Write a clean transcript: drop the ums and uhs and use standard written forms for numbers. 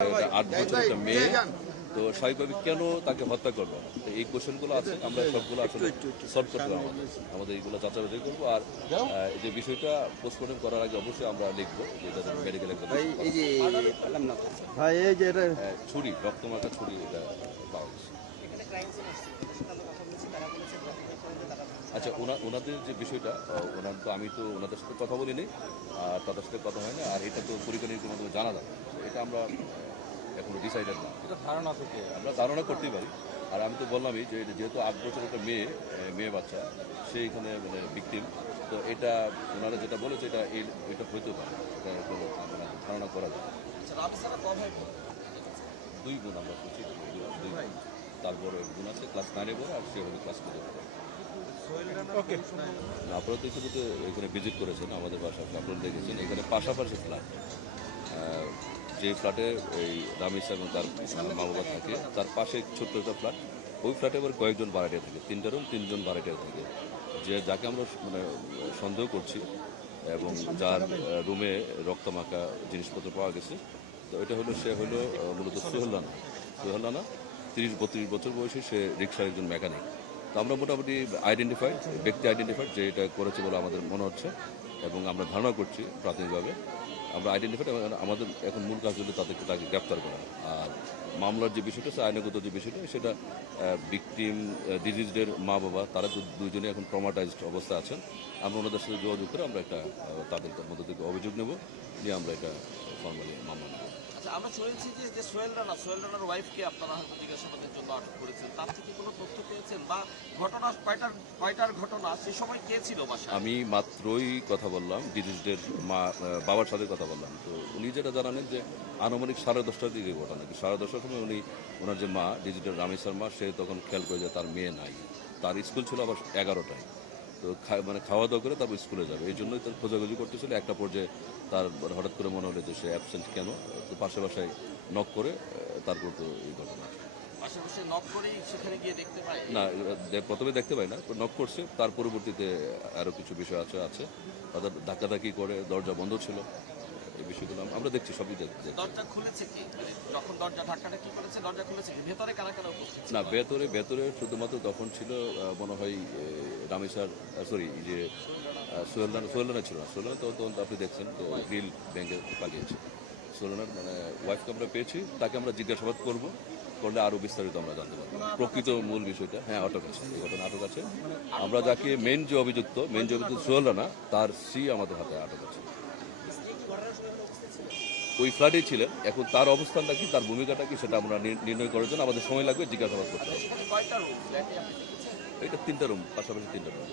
8 বছর একটা মেয়ে, তো স্বাভাবিকভাবে কেন তাকে হত্যা করলো, তো এই কোশ্চেনগুলো আছে, আমরা সবগুলো আসলে সলভ করতে হবে, আমাদের এইগুলো যাচাই করবো। আর এই যে বিষয়টা পোস্টমর্টম করার আগে অবশ্যই আমরা লিখবো যেটা মেডিকেল ছুরি, রক্তমাখা ছুরি, এটা পাওয়া গেছে। আচ্ছা, ওনাদের যে বিষয়টা, আমি তো ওনাদের সাথে কথা বলিনি, আর তাদের সাথে কথা হয়নি, আর এটা তো পরিকল্পনার মাধ্যমে জানা যাবে, এটা আমরা এখনো ডিসাইডেড না, এটা ধারণা থেকে আমরা ধারণা করতেই পারি। আর আমি তো বললামই যে যেহেতু 8 বছর একটা মেয়ে বাচ্চা, সে এখানে মানে ভিকটিম, তো এটা ওনারা যেটা বলেছে এটা হইতে পারে, এটা কোনো মানে ধারণা করা যায়। দুই বোন আমরা খুঁজছি, দুই বোন, তারপরে বোন আছে ক্লাস 9-এ পড়ে, আর সে হলো ক্লাস 2-তে পড়ে। আপনারা তো ইতিমধ্যে এখানে ভিজিট করেছেন আমাদের বাসা, আপনারা দেখেছেন এখানে পাশাপাশি ফ্ল্যাট, যে ফ্ল্যাটে এই রামিস এবং তার মা বাবা থাকে, তার পাশে ছোট্ট একটা ফ্ল্যাট, ওই ফ্ল্যাটে আবার কয়েকজন ভাড়াটিয়া থাকে, 3টা রুম, 3জন ভাড়াটিয়া থাকে। যাকে আমরা মানে সন্দেহ করছি এবং যার রুমে রক্তমাখা জিনিসপত্র পাওয়া গেছে, তো এটা হলো সে হলো মূলত সোহেল রানা 30-32 বছর বয়সী, সে রিক্সার একজন মেকানিক। তো আমরা মোটামুটি ব্যক্তি আইডেন্টিফাইড যে এটা করেছে বলে আমাদের মনে হচ্ছে, এবং আমরা ধারণা করছি প্রাথমিকভাবে আমরা আইডেন্টিফাইড, আমাদের এখন মূল কাজ হলো তাকে গ্রেপ্তার করা। আর মামলার যে বিষয়টা, আইনগত যে বিষয়টা, সেটা ভিকটিম ডিজিজদের মা বাবা, তারা দুইজনে এখন ট্রমাটাইজড অবস্থায় আছেন। আমরা ওনাদের সাথে যোগাযোগ করে আমরা একটা তাদের মধ্যে থেকে অভিযোগ নেব, নিয়ে আমরা এটা ফর্মালি মামলা নেব। আচ্ছা, আমরা শুনেছি যে সোহেল রানার ওয়াইফকে আপনারা হয়তো জিজ্ঞাসাবাদের জন্য আটক করেছেন, তার থেকে কোনো তথ্য পেয়েছেন বা ঘটনা কয়টার ঘটনা, সে সময় কে ছিল বাসায়? আমি মাত্রই কথা বললাম ডিজিজদের বাবার সাথে কথা বললাম, তো উনি যেটা জানালেন যে আনুমানিক 10:30টার দিকে ঘটনা, 10:30টার সময় ওনার যে মা ডিজিটাল রামেশ্বর মা, সে তখন খেয়াল করে যে তার মেয়ে নাই, তার স্কুল ছিল আবার 11টায়, তো মানে খাওয়া দাওয়া করে তারপর স্কুলে যাবে, এই জন্যই তার খোঁজাখুঁজি করতেছিল। একটা পর্যায়ে তার হঠাৎ করে মনে হলো যে সে অ্যাবসেন্ট কেন, তো পাশে বাসায় নক করে তারপর তো এই ঘটনা। আশেপাশে নক করেই সেখানে গিয়ে দেখতে পাই না, প্রথমে দেখতে পাই না, নক করছে, তার পরবর্তীতে আরও কিছু বিষয় আছে, তাদের ধাক্কাধাক্কি করে, দরজা বন্ধ ছিল, এই বিষয়গুলো আমরা দেখছি, সবই দেখছি। দরজা খুলেছে কি, যখন দরজা ধাক্কাটা কি করেছে, দরজা খুলেছে কি, ভেতরে কারা কারা উপস্থিত ছিল? না, ভেতরে শুধুমাত্র তখন ছিল মনে হয় রামেশ্বর, সরি, যে সোহেল রানা ছিল না, সোহেল রানা তো আপনি দেখছেন তো গ্রিল ব্যাংকে পালিয়েছে। সোহেল রানার মানে ওয়াইফকে আমরা পেয়েছি, তাকে আমরা জিজ্ঞাসাবাদ করলে আরও বিস্তারিত আমরা জানতে পারবো প্রকৃত মূল বিষয়টা। হ্যাঁ, আটক আছে, এই ঘটনা আটক আছে। আমরা যাকে মেন যে অভিযুক্ত সোহেল রানা, তার স্ত্রী আমাদের হাতে আটক আছে, ওই ফ্ল্যাটেই ছিলেন। এখন তার অবস্থানটা কি, তার ভূমিকাটা কি, সেটা আমরা নির্ণয় করার জন্য আমাদের সময় লাগবে, জিজ্ঞাসাবাদ করতে হবে। কয়টা রুম ফ্ল্যাটে আপনি? এটা 3টা রুম, পাশাপাশি 3টা রুম।